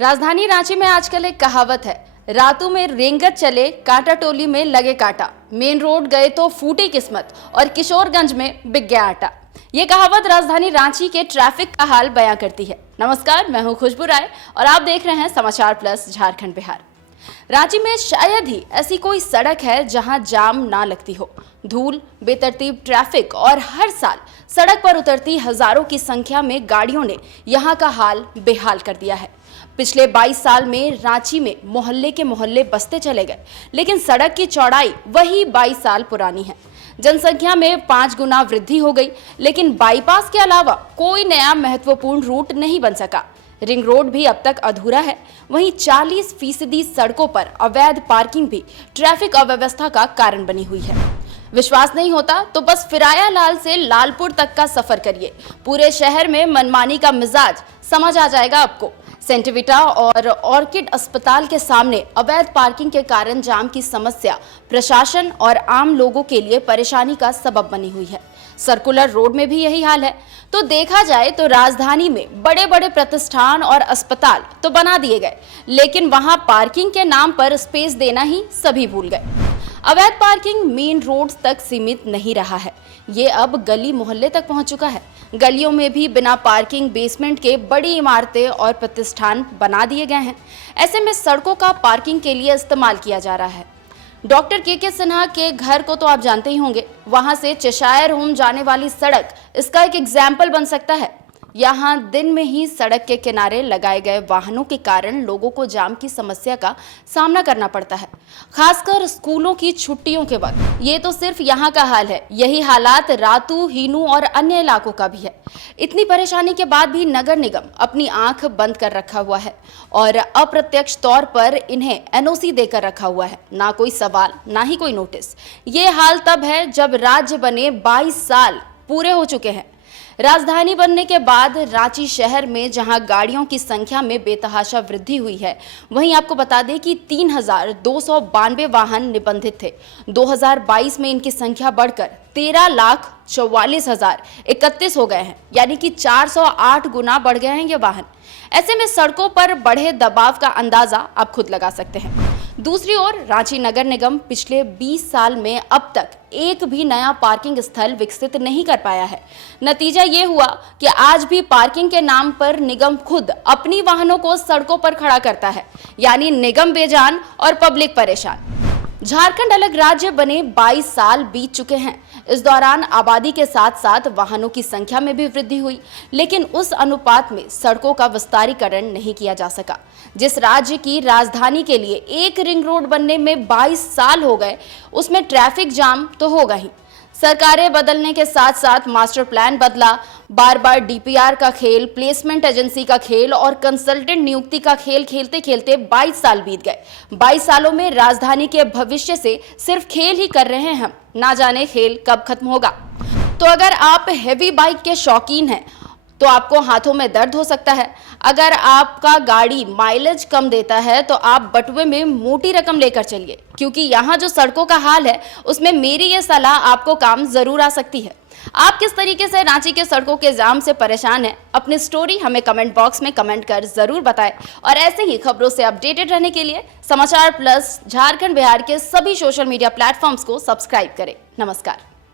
राजधानी रांची में आजकल एक कहावत है, रातों में रेंगत चले कांटा टोली में लगे कांटा, मेन रोड गए तो फूटी किस्मत और किशोरगंज में बिक गया आटा। ये कहावत राजधानी रांची के ट्रैफिक का हाल बयां करती है। नमस्कार, मैं हूं खुशबू राय और आप देख रहे हैं समाचार प्लस झारखंड बिहार। रांची में शायद ही ऐसी कोई सड़क है जहां जाम ना लगती हो। धूल, बेतरतीब ट्रैफिक और हर साल सड़क पर उतरती हजारों की संख्या में गाड़ियों ने यहां का हाल बेहाल कर दिया है। पिछले 22 साल में रांची में मोहल्ले के मोहल्ले बसते चले गए, लेकिन सड़क की चौड़ाई वही 22 साल पुरानी है। जनसंख्या में 5 गुना वृद्धि हो गई, लेकिन बाईपास के अलावा कोई नया महत्वपूर्ण रूट नहीं बन सका। रिंग रोड भी अब तक अधूरा है। वहीं 40% सड़कों पर अवैध पार्किंग भी ट्रैफिक अव्यवस्था का कारण बनी हुई है। विश्वास नहीं होता तो बस फिराया लाल से लालपुर तक का सफर करिए। पूरे शहर में मनमानी का मिजाज समझ आ जाएगा आपको। सेंटिविटा और ऑर्किड अस्पताल के सामने अवैध पार्किंग के कारण जाम की समस्या प्रशासन और आम लोगों के लिए परेशानी का सबब बनी हुई है। सर्कुलर रोड में भी यही हाल है। तो देखा जाए तो राजधानी में बड़े बड़े प्रतिष्ठान और अस्पताल तो बना दिए गए, लेकिन वहां पार्किंग के नाम पर स्पेस देना ही सभी भूल गए। अवैध पार्किंग मेन रोड तक सीमित नहीं रहा है, ये अब गली मोहल्ले तक पहुंच चुका है। गलियों में भी बिना पार्किंग बेसमेंट के बड़ी इमारतें और प्रतिष्ठान बना दिए गए हैं। ऐसे में सड़कों का पार्किंग के लिए इस्तेमाल किया जा रहा है। डॉक्टर के सिन्हा के घर को तो आप जानते ही होंगे। वहां से चेशायर होम जाने वाली सड़क इसका एक एग्जाम्पल बन सकता है। यहाँ दिन में ही सड़क के किनारे लगाए गए वाहनों के कारण लोगों को जाम की समस्या का सामना करना पड़ता है, खासकर स्कूलों की छुट्टियों के वक्त। ये तो सिर्फ यहाँ का हाल है, यही हालात रातू, हीनू और अन्य इलाकों का भी है। इतनी परेशानी के बाद भी नगर निगम अपनी आंख बंद कर रखा हुआ है और अप्रत्यक्ष तौर पर इन्हें एनओसी देकर रखा हुआ है। ना कोई सवाल, ना ही कोई नोटिस। ये हाल तब है जब राज्य बने 22 साल पूरे हो चुके हैं। राजधानी बनने के बाद रांची शहर में जहां गाड़ियों की संख्या में बेतहाशा वृद्धि हुई है, वहीं आपको बता दें कि 3,292 वाहन निबंधित थे। 2022 में इनकी संख्या बढ़कर 13,44,031 हो गए हैं, यानी कि 408 गुना बढ़ गए हैं ये वाहन। ऐसे में सड़कों पर बढ़े दबाव का अंदाजा आप खुद लगा सकते हैं। दूसरी ओर रांची नगर निगम पिछले 20 साल में अब तक एक भी नया पार्किंग स्थल विकसित नहीं कर पाया है। नतीजा ये हुआ कि आज भी पार्किंग के नाम पर निगम खुद अपनी वाहनों को सड़कों पर खड़ा करता है, यानी निगम बेजान और पब्लिक परेशान। झारखंड अलग राज्य बने 22 साल बीत चुके हैं। इस दौरान आबादी के साथ साथ वाहनों की संख्या में भी वृद्धि हुई, लेकिन उस अनुपात में सड़कों का विस्तारीकरण नहीं किया जा सका। जिस राज्य की राजधानी के लिए एक रिंग रोड बनने में 22 साल हो गए, उसमें ट्रैफिक जाम तो होगा ही। सरकारें बदलने के साथ साथ मास्टर प्लान बदला, बार बार डीपीआर का खेल, प्लेसमेंट एजेंसी का खेल और कंसल्टेंट नियुक्ति का खेल खेलते खेलते 22 साल बीत गए। 22 सालों में राजधानी के भविष्य से सिर्फ खेल ही कर रहे हैं हम, ना जाने खेल कब खत्म होगा। तो अगर आप हेवी बाइक के शौकीन हैं तो आपको हाथों में दर्द हो सकता है। अगर आपका गाड़ी माइलेज कम देता है तो आप बटुए में मोटी रकम लेकर चलिए, क्योंकि यहाँ जो सड़कों का हाल है उसमें मेरी ये सलाह आपको काम जरूर आ सकती है। आप किस तरीके से रांची के सड़कों के जाम से परेशान हैं, अपनी स्टोरी हमें कमेंट बॉक्स में कमेंट कर जरूर बताएं। और ऐसे ही खबरों से अपडेटेड रहने के लिए समाचार प्लस झारखंड बिहार के सभी सोशल मीडिया प्लेटफॉर्म्स को सब्सक्राइब करें। नमस्कार।